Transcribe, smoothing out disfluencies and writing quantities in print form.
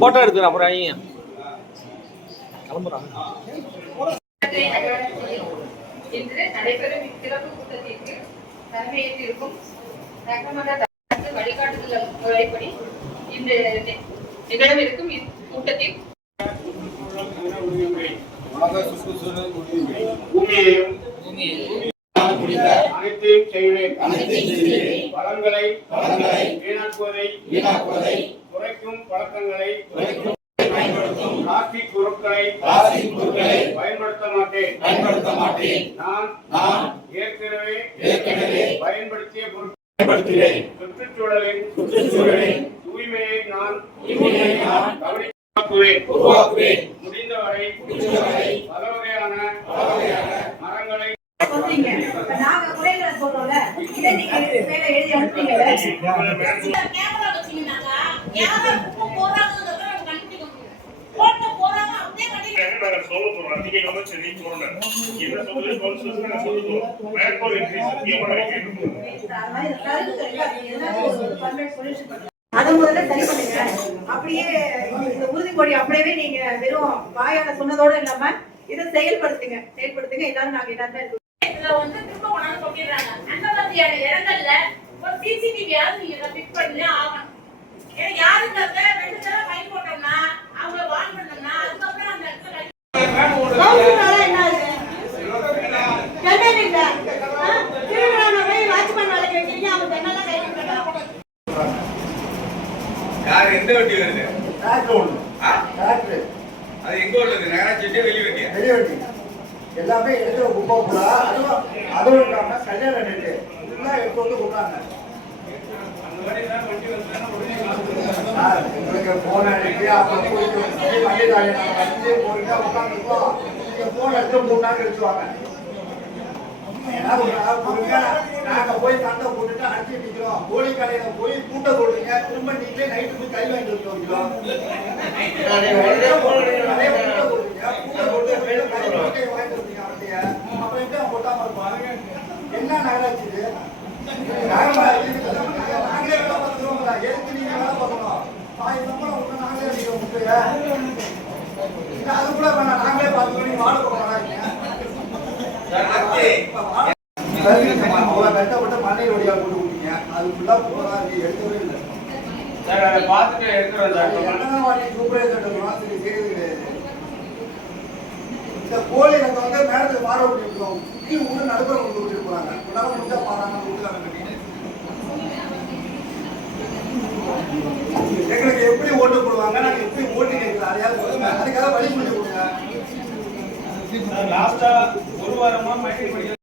Photo எடுத்துக்கிறேன் அப்புறம் ஐயா கிளம்புறாங்க. இன்று நடைபெறும் சிறப்பு கூட்டத்திற்கு தலைமையேற்றிருக்கும் சட்டமன்ற வழிகாட்டுதல் முறைப்படி இந்த நிகழவிருக்கும் இக்கூட்டத்தில் அனைத்தையும் செய்வேன். வளங்களை வீணாக்குவதை குறைக்கும் பழக்கங்களை பிளாஸ்டிக் பொருட்களை பயன்படுத்த மாட்டேன். நான் ஏற்கனவே பயன்படுத்திய பொருட்கள் சுற்றுச்சூழலின் தூய்மையை நான் உருவாக்குவேன். முடிந்தவரை பல வகையான மரங்களை அதை முதல்ல சரி பண்ணுங்க. அப்படியே இந்த உறுதிமொழி அப்படியே நீங்க வெறும் வாயால சொன்னதோட இல்லாம இதை செயல்படுத்துங்க. எல்லாரும் நாங்க எல்லாரும் வந்து திரும்ப கொண்டாந்து சொல்லிடுறாங்க. அந்த மாதிரியான இடங்கள்ல ஒரு சிசிடிவியாவது நீங்க ஃபிக்ஸ் பண்ணி ஆகணும். ஏன்னா யாருக்காக 2 தடவை ஃபைன் போட்டோம்னா அவங்கள வார்ன் பண்ணோம்னா அதுக்கப்புறம் அந்த இடத்துல யார் எந்த வண்டி வருது? அது எங்க உள்ளது? நகராட்சி வெளி வண்டியா? வெளி வண்டி எல்லாமே எடுக்கிற குப்பை கூட அதுவும் இல்லாம கல்யாண ரேட்டு ஃபுல்லா எடுத்து வந்து கொடுத்தாங்க. உங்களுக்கு போன் அடிச்சு அப்படி வண்டி தாண்டி வந்து போறீங்க உட்காந்துருக்கோம். நீங்க போன் எடுத்து 3 நாள் கழிச்சுவாங்க. நாங்க போய் சண்டை போட்டுட்டு அடிச்சு நிக்கிறோம். கோழி கடையில போய் கூட்ட போடுறீங்க. திரும்ப நீங்களே நைட்டு போய் கை வாங்கிட்டு வந்துருக்கோம். என்ன நகராட்சி இது? நாங்களே வேலை பார்த்துக்கிறோம். எதுக்கு நீங்க வேலை பார்க்கணும்? சம்பளம் உங்க நாங்களே அடிக்கிறோம். அது கூட வேணாம், நாங்களே பார்த்துக்கணும். நீங்க வாழ போறாங்க கஷ்டப்பட்டு மண்ணை வழியாக கொண்டு கொடுத்தீங்க. அது ஃபுல்லா போறா எடுக்கவே இல்லை. சூப்பர்வைசர் செய்யறது கிடையாது. இந்த கோழி நாங்க வந்து மேடத்துக்கு மாற விட்டுருக்கோம். ஊரு நடுப்புற கொண்டு விட்டு போறாங்க. உடனே முடிஞ்சா பாருங்க எங்களுக்கு எப்படி ஓட்டு போடுவாங்க, நாங்க எப்படி ஓட்டு கேட்கலாம், அதையாவது சொல்லுங்க. அதுக்காக வழி சொல்லி கொடுங்க. லாஸ்டா 1 வாரமா மைண்ட்